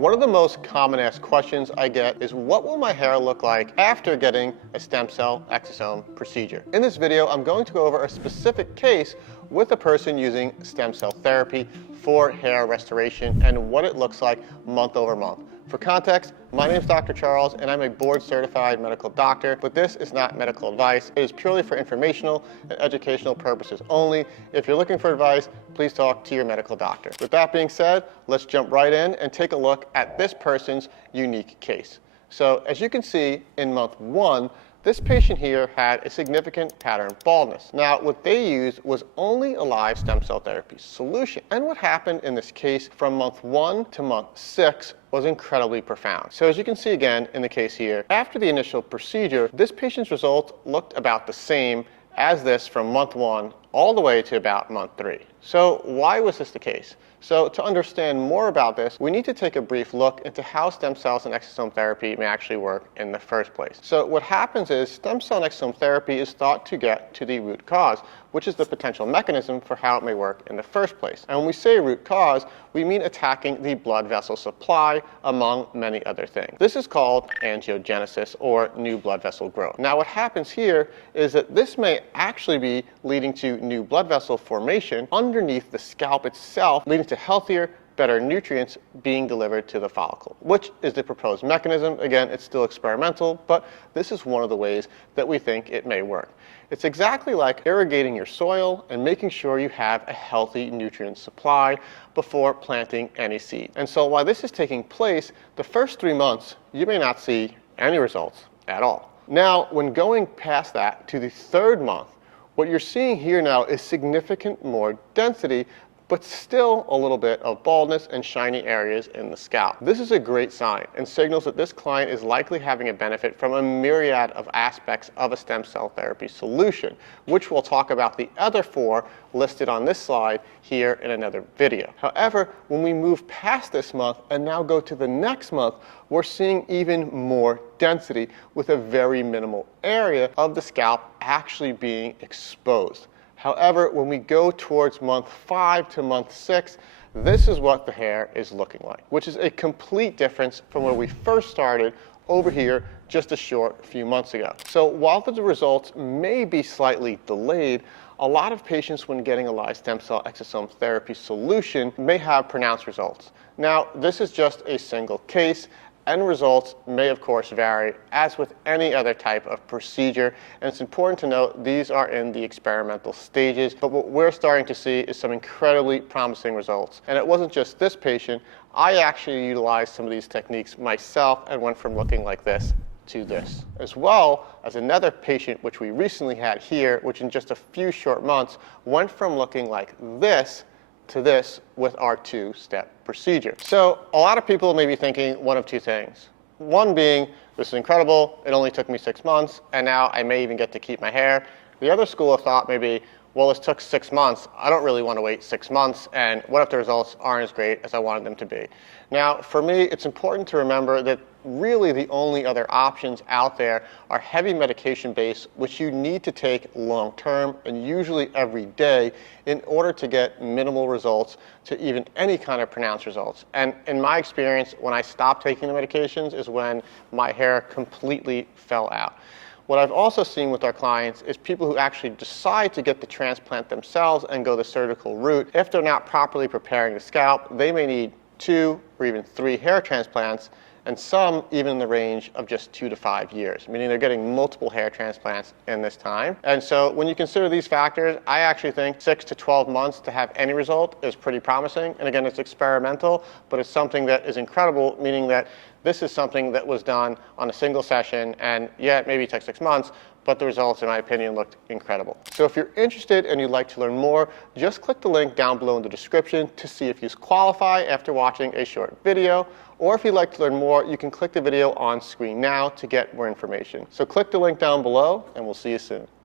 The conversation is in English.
One of the most common asked questions I get is, what will my hair look like after getting a stem cell exosome procedure? In this video, I'm going to go over a specific case with a person using stem cell therapy for hair restoration and what it looks like month over month. For context, my name is Dr. Charles and I'm a board certified medical doctor, but this is not medical advice. It is purely for informational and educational purposes only. If you're looking for advice, please talk to your medical doctor. With that being said, let's jump right in and take a look at this person's unique case. So as you can see in month 1, this patient here had a significant pattern baldness. Now, what they used was only a live stem cell therapy solution. And what happened in this case from month 1 to month 6 was incredibly profound. So as you can see again in the case here, after the initial procedure, this patient's results looked about the same as this from month 1 all the way to about month 3. So why was this the case? So to understand more about this, we need to take a brief look into how stem cells and exosome therapy may actually work in the first place. So what happens is stem cell and exosome therapy is thought to get to the root cause, which is the potential mechanism for how it may work in the first place. And when we say root cause, we mean attacking the blood vessel supply, among many other things. This is called angiogenesis, or new blood vessel growth. Now what happens here is that this may actually be leading to new blood vessel formation underneath the scalp itself, leading to healthier, better nutrients being delivered to the follicle, which is the proposed mechanism. Again, it's still experimental, but this is one of the ways that we think it may work. It's exactly like irrigating your soil and making sure you have a healthy nutrient supply before planting any seed. And so while this is taking place, the first 3 months, you may not see any results at all. Now, when going past that to the 3rd month, what you're seeing here now is significant more density, but still a little bit of baldness and shiny areas in the scalp. This is a great sign and signals that this client is likely having a benefit from a myriad of aspects of a stem cell therapy solution, which we'll talk about the other 4 listed on this slide here in another video. However, when we move past this month and now go to the next month, we're seeing even more density with a very minimal area of the scalp actually being exposed. However, when we go towards month 5 to month 6, this is what the hair is looking like, which is a complete difference from where we first started over here just a short few months ago. So while the results may be slightly delayed, a lot of patients when getting a live stem cell exosome therapy solution may have pronounced results. Now, this is just a single case. End results may, of course, vary, as with any other type of procedure, and it's important to note these are in the experimental stages, but what we're starting to see is some incredibly promising results. And it wasn't just this patient. I actually utilized some of these techniques myself and went from looking like this to this, as well as another patient which we recently had here, which in just a few short months went from looking like this to this with our 2-step procedure. So a lot of people may be thinking one of 2 things. One being, this is incredible, it only took me 6 months, and now I may even get to keep my hair. The other school of thought may be, well, this took 6 months, I don't really want to wait 6 months, and what if the results aren't as great as I wanted them to be? Now, for me, it's important to remember that really the only other options out there are heavy medication-based, which you need to take long-term and usually every day in order to get minimal results to even any kind of pronounced results. And in my experience, when I stopped taking the medications is when my hair completely fell out. What I've also seen with our clients is people who actually decide to get the transplant themselves and go the surgical route. If they're not properly preparing the scalp, they may need 2 or even 3 hair transplants, and some even in the range of just 2 to 5 years, meaning they're getting multiple hair transplants in this time. And so when you consider these factors, I actually think 6 to 12 months to have any result is pretty promising. And again, it's experimental, but it's something that is incredible, meaning that this is something that was done on a single session, and yeah, it maybe took 6 months, but the results, in my opinion, looked incredible. So if you're interested and you'd like to learn more, just click the link down below in the description to see if you qualify after watching a short video. Or if you'd like to learn more, you can click the video on screen now to get more information. So click the link down below, and we'll see you soon.